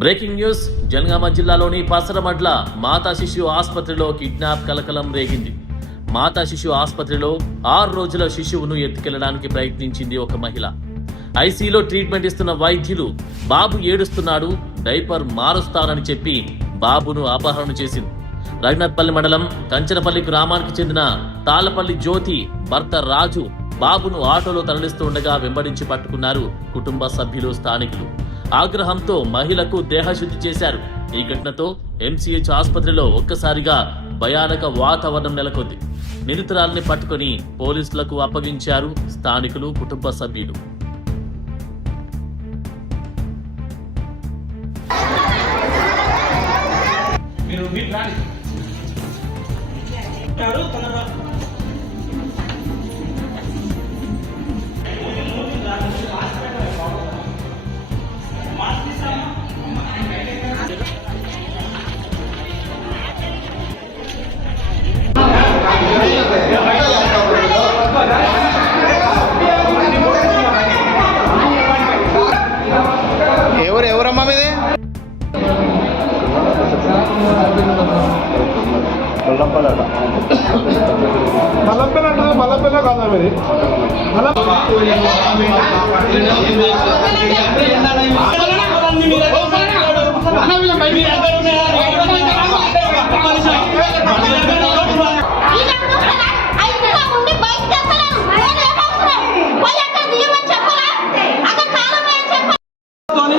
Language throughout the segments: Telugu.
Breaking news. జనగామ జిల్లాలోని పసరమడ్ల మాతా శిశు ఆసుపత్రిలో కిడ్నాప్ కలకలం రేగింది. మాతా శిశు ఆసుపత్రిలో 6 రోజుల శిశువును ఎత్తుకెళ్లడానికి ప్రయత్నించింది ఒక మహిళ. ఐసీలో ట్రీట్మెంట్ ఇస్తున్న వైద్యులు బాబు ఏడుస్తున్నాడు, డైపర్ మారుస్తానని చెప్పి బాబును అపహరణ చేసింది. రఘునాథ్పల్లి మండలం కంచనపల్లి గ్రామానికి చెందిన తాళ్లపల్లి జ్యోతి భర్త రాజు బాబును ఆటోలో తరలిస్తుండగా వెంబడించి పట్టుకున్నారు కుటుంబ సభ్యులు, స్థానికులు. ఆగ్రహంతో మహిళకు దేహశుద్ధి చేశారు. ఈ ఘటనతో ఎంసీహెచ్ ఆసుపత్రిలో ఒక్కసారిగా భయానక వాతావరణం నెలకొంది. నిందితురాల్ని పట్టుకుని పోలీసులకు అప్పగించారు స్థానికులు, కుటుంబ సభ్యులు. ఎవరమ్మా మీది? మల్లపల్ల కాదా మీది?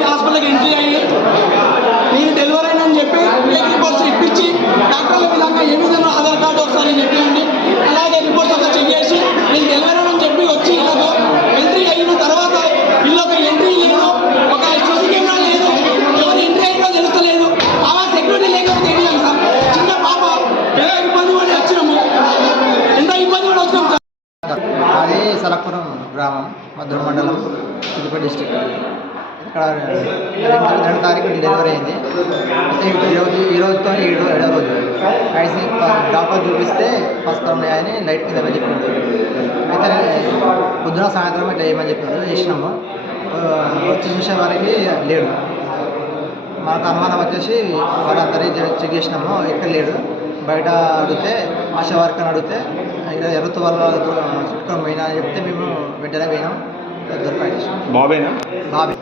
హాస్పిటల్కి ఎంట్రీ అయ్యి నేను డెలివరీ అయినని చెప్పి రిపోర్ట్స్ ఇప్పించి డాక్టర్ల విధంగా ఏ విధంగా ఆధార్ కార్డు ఒకసారి చెప్పండి, అలాగే రిపోర్ట్స్ అంతా చెక్ చేసి నేను డెలివరీ అని చెప్పి వచ్చి ఇలాగ ఎంట్రీ అయిన తర్వాత ఇల్లు ఎంట్రీ లేదు, ఒక సీసీ కెమెరా లేదు, ఎవరు ఎంట్రీ అయ్యారో తెలుస్తలేదు, అలా సెక్యూరిటీ లేకపోతే తెలియదు సార్. చిన్న పాప ఎలా ఇబ్బంది పడి వచ్చినాము, ఎంత ఇబ్బంది పడి వచ్చినాం సార్. అది సలపురం గ్రామం, మధుర మండలం, సిద్దిపేట డిస్టిక్. ఇక్కడ 2వ తారీఖు డెలివరీ అయింది. ఈ రోజుతో 7వ రోజు ఐసీ డాక్టర్ చూపిస్తే పసుపు ఉన్నాయని లైట్ కింద చెప్పింది. అయితే పొద్దున సాయంత్రం ఇట్లా ఏమని చెప్పినాడు, చేసినాము. వచ్చి చూసే వారికి లేడు. మనకు అనుమానం వచ్చేసి వాళ్ళందరి చెక్ చేసినాము, ఎక్కడ లేడు. బయట అడిగితే ఆశా వర్కర్ని అడిగితే ఎరుతు వాళ్ళ చుట్టుకొని పోయినా అని చెప్తే మేము వెంటనే పోయినాం. దొరికాయి. బాబేనా? బాబే.